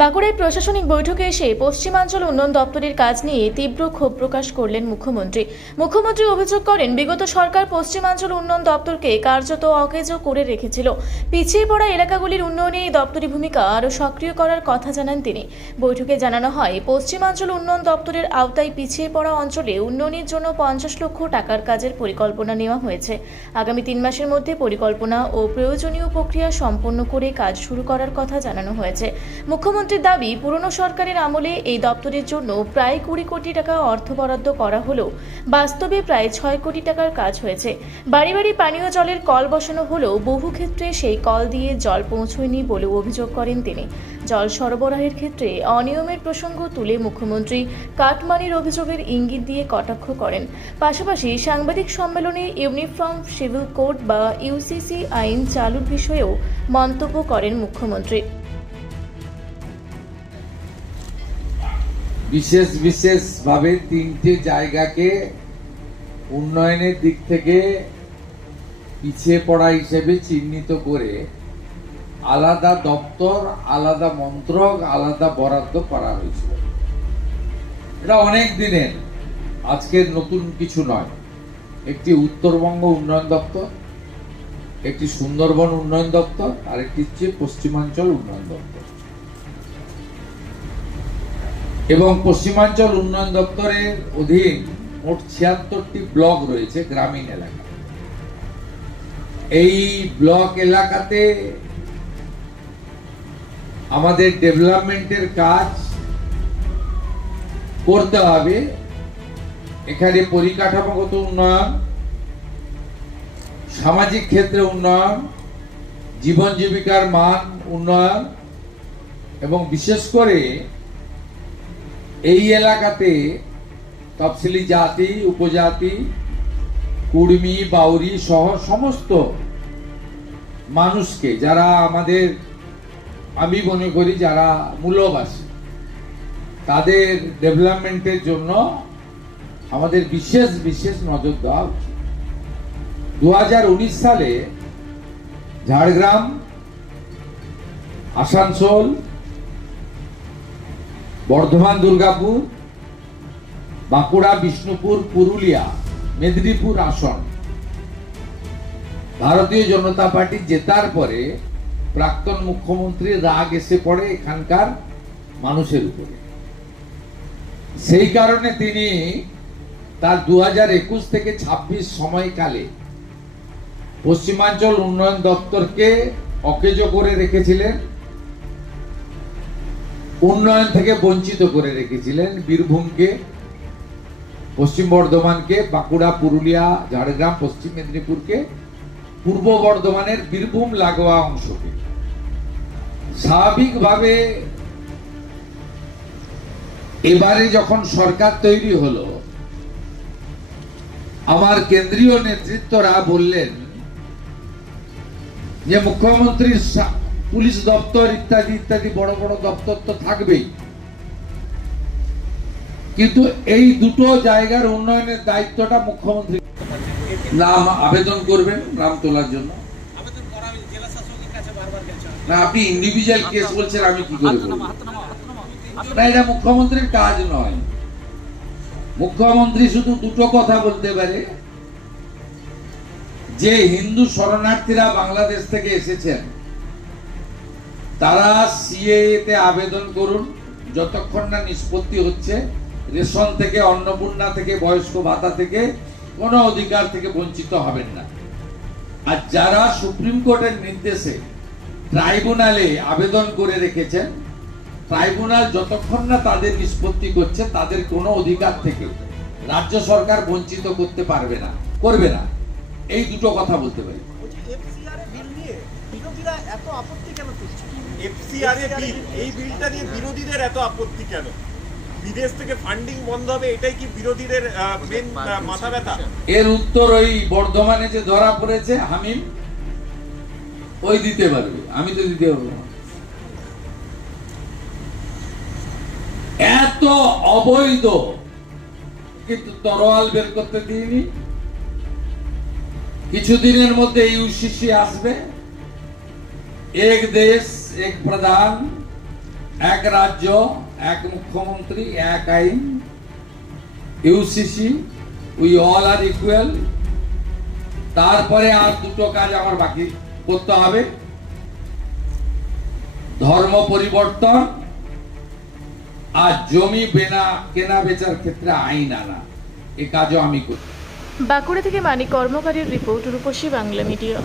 বাঁকুড়ায় প্রশাসনিক বৈঠকে এসে পশ্চিমাঞ্চল উন্নয়ন দপ্তরের কাজ নিয়ে তীব্র ক্ষোভ প্রকাশ করলেন মুখ্যমন্ত্রী অভিযোগ করেন, বিগত সরকার পশ্চিমাঞ্চল উন্নয়ন দপ্তরকে কার্যত অকেজো করে রেখেছিল। পিছিয়ে পড়া এলাকাগুলির উন্নয়নে এই দপ্তরি ভূমিকা আরও সক্রিয় করার কথা জানান তিনি। বৈঠকে জানানো হয়, পশ্চিমাঞ্চল উন্নয়ন দপ্তরের আওতায় পিছিয়ে পড়া অঞ্চলে উন্নয়নের জন্য 50 লক্ষ টাকার কাজের পরিকল্পনা নেওয়া হয়েছে। আগামী 3 মাসের মধ্যে পরিকল্পনা ও প্রয়োজনীয় প্রক্রিয়া সম্পন্ন করে কাজ শুরু করার কথা জানানো হয়েছে। মুখ্যমন্ত্রীর দাবি, পুরনো সরকারের আমলে এই দপ্তরের জন্য প্রায় 20 কোটি টাকা অর্থ বরাদ্দ করা হলেও বাস্তবে প্রায় 6 কোটি টাকার কাজ হয়েছে। বাড়ি বাড়ি পানীয় জলের কল বসানো হলেও বহু ক্ষেত্রে সেই কল দিয়ে জল পৌঁছয়নি বলেও অভিযোগ করেন তিনি। জল সরবরাহের ক্ষেত্রে অনিয়মের প্রসঙ্গ তুলে মুখ্যমন্ত্রী কাটমানির অভিযোগের ইঙ্গিত দিয়ে কটাক্ষ করেন। পাশাপাশি সাংবাদিক সম্মেলনে ইউনিফর্ম সিভিল কোড বা ইউসিসি আইন চালুর বিষয়েও মন্তব্য করেন মুখ্যমন্ত্রী। বিশেষভাবে 3টে জায়গাকে উন্নয়নের দিক থেকে পিছিয়ে পড়া হিসেবে চিহ্নিত করে আলাদা দপ্তর, আলাদা মন্ত্রক, আলাদা বরাদ্দ করা হয়েছিল। এটা অনেক দিনের, আজকের নতুন কিছু নয়। একটি উত্তরবঙ্গ উন্নয়ন দপ্তর, একটি সুন্দরবন উন্নয়ন দপ্তর, আর একটি হচ্ছে পশ্চিমাঞ্চল উন্নয়ন দপ্তর। এবং পশ্চিমাঞ্চল উন্নয়ন দপ্তরের অধীন মোট 76টি ব্লক রয়েছে গ্রামীণ এলাকা। এই ব্লক এলাকাতে আমাদের ডেভেলপমেন্টের কাজ করতে হবে। এখানে পরিকাঠামোগত উন্নয়ন, সামাজিক ক্ষেত্রে উন্নয়ন, জীবন জীবিকার মান উন্নয়ন এবং বিশেষ করে এই এলাকাতে তফসিলি জাতি, উপজাতি, কুর্মী, বাউরি সহ সমস্ত মানুষকে, যারা আমাদের, আমি মনে করি যারা মূল্যবাসী, তাদের ডেভেলপমেন্টের জন্য আমাদের বিশেষ নজর দেওয়া উচিত। 2019 সালে ঝাড়গ্রাম, আসানসোল, বর্ধমান, দুর্গাপুর, বাঁকুড়া, বিষ্ণুপুর, পুরুলিয়া, মেদিনীপুর আসন ভারতীয় জনতা পার্টি জেতার পরে প্রাক্তন মুখ্যমন্ত্রীর রাগ এসে পড়ে এখানকার মানুষের উপরে। সেই কারণে তিনি তার 2021 থেকে 26 সময়কালে পশ্চিমাঞ্চল উন্নয়ন দপ্তরকে অকেজো করে রেখেছিলেন, উন্নয়ন থেকে বঞ্চিত করে রেখেছিলেন। বীরভূমকে, পশ্চিম বর্ধমানকে, বাঁকুড়া, পুরুলিয়া, ঝাড়গ্রাম, পশ্চিম মেদিনীপুরকে, পূর্ব বর্ধমানের বীরভূম লাগোয়া অংশকে। স্বাভাবিকভাবে এবারে যখন সরকার তৈরি হলো, আমার কেন্দ্রীয় নেতৃত্বরা বললেন যে মুখ্যমন্ত্রীর পুলিশ দপ্তর ইত্যাদি ইত্যাদি বড় বড় দপ্তর তো থাকবেই, কিন্তু এই দুটো জায়গার উন্নয়নের দায়িত্বটা মুখ্যমন্ত্রী। নাম আবেদন করবেন, নাম তোলার জন্য। না, আপনি ইন্ডিভিজুয়াল কেস বলছেন, আমি কি করে বলবো? না, এটা মুখ্যমন্ত্রীর কাজ নয়। মুখ্যমন্ত্রী শুধু দুটো কথা বলতে পারে, যে হিন্দু শরণার্থীরা বাংলাদেশ থেকে এসেছেন তারা সিএএ তে আবেদন করুন, যতক্ষণ না নিষ্পত্তি হচ্ছে রেশন থেকে, অন্নপূর্ণা থেকে, বয়স্ক ভাতা থেকে, কোনো অধিকার থেকে বঞ্চিত হবেন না। আর যারা সুপ্রিম কোর্টের নির্দেশে ট্রাইব্যুনালে আবেদন করে রেখেছেন, ট্রাইব্যুনাল যতক্ষণ না তাদের নিষ্পত্তি করছে, তাদের কোনো অধিকার থেকে রাজ্য সরকার বঞ্চিত করতে পারবে না, করবে না। এই দুটো কথা বলতে পারি। এই বিলটা নিয়ে বিরোধীদের এত আপত্তি কেন? বিদেশ থেকে ফান্ডিং বন্ধ হবে, এটাই কি বিরোধীদের মেন মাথা ব্যথা? এর উত্তর ওই বর্ধমানে যে ধরা পড়েছে হামিম, ওই দিতে পারবে, আমি তো দিতে পারবো না। এত অবৈধ, কিন্তু তরোয়াল বের করতে দিইনি। কিছুদিনের মধ্যে ইউসিসি আসবে, এক দেশ এক প্রধান, এক রাজ্য, এক মুখ্যমন্ত্রী, এক আইন, UCC, we all are equal. তারপরে আর দুটো কাজ আমার বাকি করতে হবে, ধর্ম পরিবর্তন আর জমি কেনা বেচার ক্ষেত্রে আইন আনা। এই কাজও আমি করি। বাঁকুড়া থেকে মানিক কর্মকারীর রিপোর্ট, রূপসী বাংলা মিডিয়া।